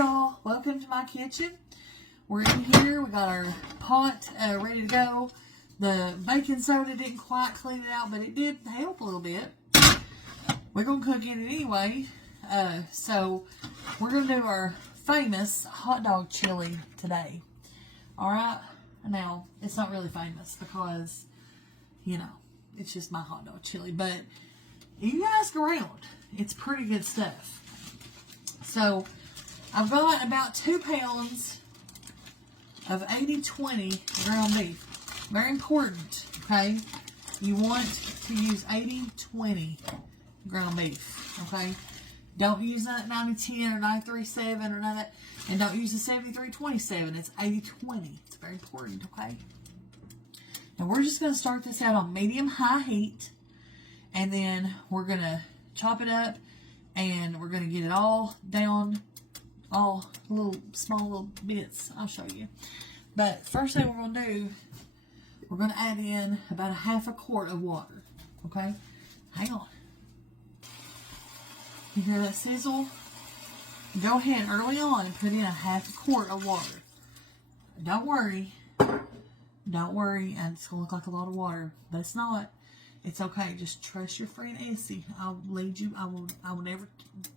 y'all, welcome to my kitchen. We're in here, we got our pot ready to go. The baking soda didn't quite clean it out, but it did help a little bit. We're going to cook in it anyway. So we're going to do our famous hot dog chili today. Alright, now it's not really famous because, you know, it's just my hot dog chili, but you ask around, it's pretty good stuff. So I've got about 2 pounds of 80-20 ground beef. Very important, okay? You want to use 80-20 ground beef, okay? Don't use that 90-10 or 93-7 or none of that. And don't use the 73-27. It's 80-20. It's very important, okay? And we're just going to start this out on medium-high heat. And then we're going to chop it up. And we're going to get it all down. All small little bits. I'll show you. But first thing we're going to do, we're going to add in about 1/2 quart of water. Okay? Hang on. You hear that sizzle? Go ahead early on and put in 1/2 quart of water. Don't worry. Don't worry. And it's going to look like a lot of water. But it's not. It's okay. Just trust your friend Essie. I'll lead you. I will never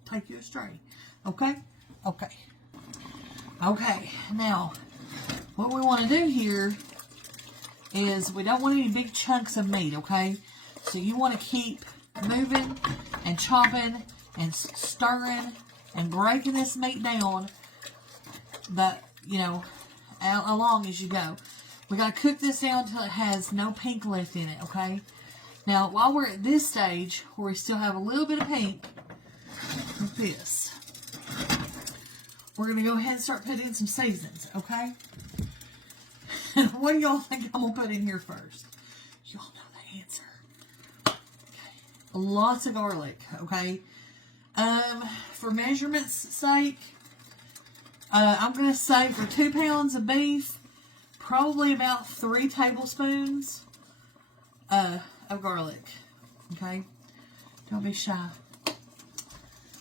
take you astray. Okay? Okay. Okay. Now, what we want to do here is we don't want any big chunks of meat, okay? So you want to keep moving and chopping and stirring and breaking this meat down, but, you know, along as you go. We got to cook this down until it has no pink left in it, okay? Now, while we're at this stage, where we still have a little bit of pink, like this, we're going to go ahead and start putting in some seasonings, okay? What do y'all think I'm going to put in here first? Y'all know the answer. Okay. Lots of garlic, okay? For measurement's sake, I'm going to say for 2 pounds of beef, probably about 3 tablespoons of garlic. Okay? Don't be shy.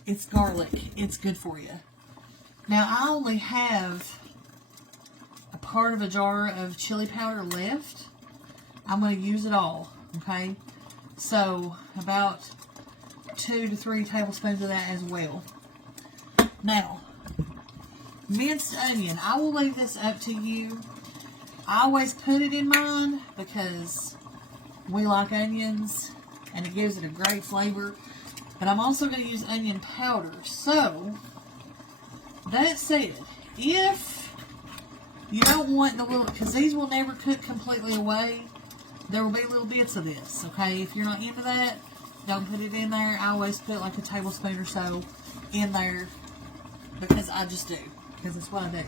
It's garlic. It's good for you. Now, I only have a part of a jar of chili powder left. I'm going to use it all. Okay? So, about 2 to 3 tablespoons of that as well. Now, minced onion. I will leave this up to you. I always put it in mine because we like onions and it gives it a great flavor. But I'm also going to use onion powder. So, that said, if you don't want the little, because these will never cook completely away, there will be little bits of this, okay? If you're not into that, don't put it in there. I always put like a tablespoon or so in there because I just do. Because it's what I do.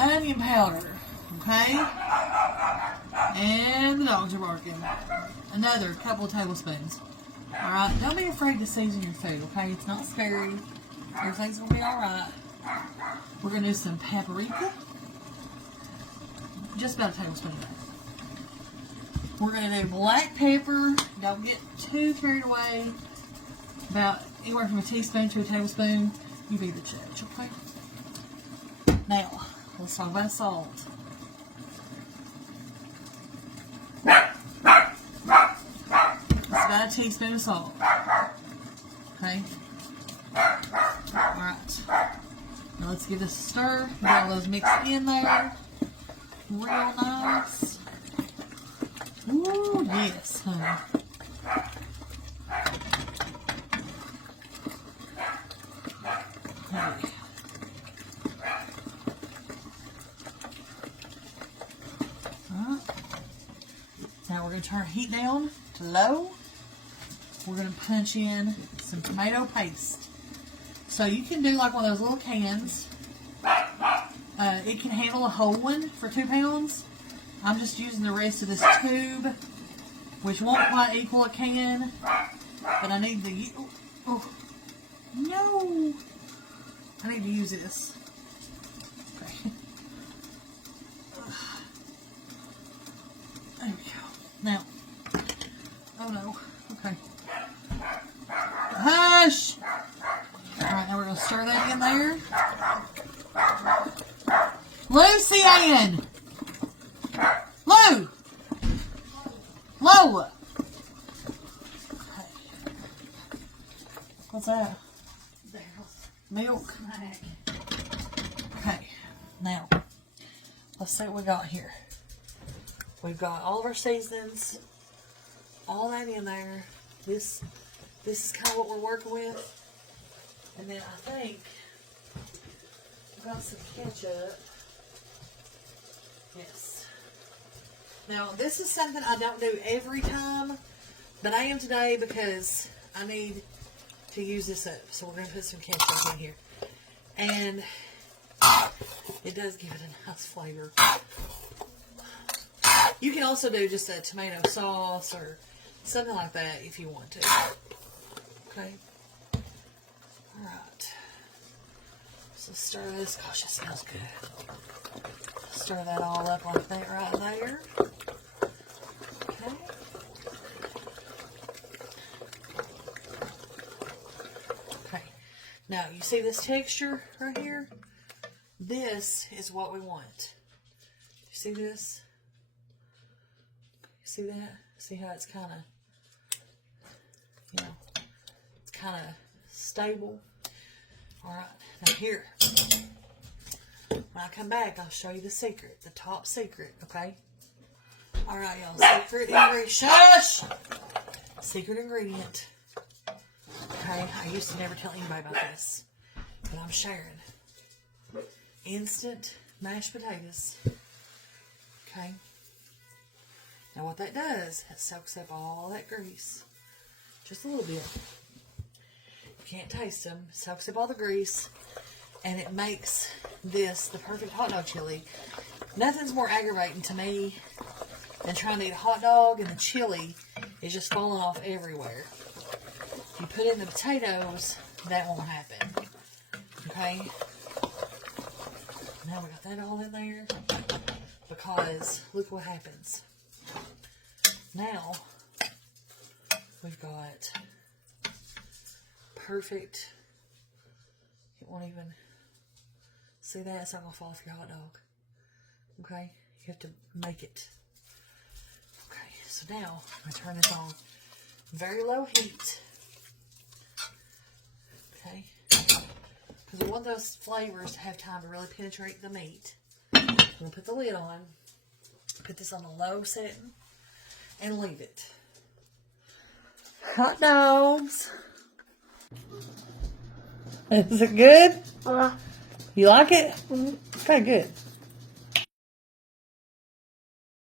Onion powder, okay? And the dogs are barking. Another couple of tablespoons. Alright, don't be afraid to season your food, okay? It's not scary. Everything's going to be alright. We're going to do some paprika. Just about a tablespoon of that. We're going to do black pepper. Don't get too carried away. About anywhere from a teaspoon to a tablespoon. You be the judge, okay? Now, let's talk about salt. It's about a teaspoon of salt. Okay? Alright. Now let's give this a stir. Get all those mixed in there. Real nice. Ooh, yes, honey. Okay. Alright. Now we're going to turn heat down to low. We're going to punch in some tomato paste. So you can do like one of those little cans. It can handle a whole one for 2 pounds. I'm just using the rest of this tube, which won't quite equal a can. But I need the... Oh, no! I need to use this. Okay. There we go. Now. Oh no. Okay. Hush! Alright, now we're going to stir that in right there. Lucy Ann. Lou. Lola. What's that? Milk. Okay, now let's see what we got here. We've got all of our seasonings, all that in there. This is kind of what we're working with. And then I think I've got some ketchup. Yes. Now this is something I don't do every time, but I am today because I need to use this up. So we're going to put some ketchup in here. And it does give it a nice flavor. You can also do just a tomato sauce or something like that if you want to. Okay. Alright. So stir this. Gosh, it smells good. Stir that all up like that right there. Okay. Okay. Now, you see this texture right here? This is what we want. You see this? See that? See how it's kind of, you know, it's kind of stable. All right, now here, when I come back, I'll show you the secret, the top secret, okay? All right, y'all, secret ingredient, shush! Secret ingredient, okay? I used to never tell anybody about this, but I'm sharing. Instant mashed potatoes, okay? Now what that does, it soaks up all that grease. Just a little bit. You can't taste them. It soaks up all the grease. And it makes this the perfect hot dog chili. Nothing's more aggravating to me than trying to eat a hot dog and the chili is just falling off everywhere. If you put in the potatoes, that won't happen. Okay? Now we got that all in there. Because look what happens. Now, we've got perfect, it won't even, see that? It's not going to fall off your hot dog. Okay? You have to make it. Okay, so now, I'm going to turn this on very low heat. Okay? Because we want those flavors to have time to really penetrate the meat. I'm going to put the lid on, put this on the low setting, and leave it. Hot dogs. Is it good? You like it? Okay, good.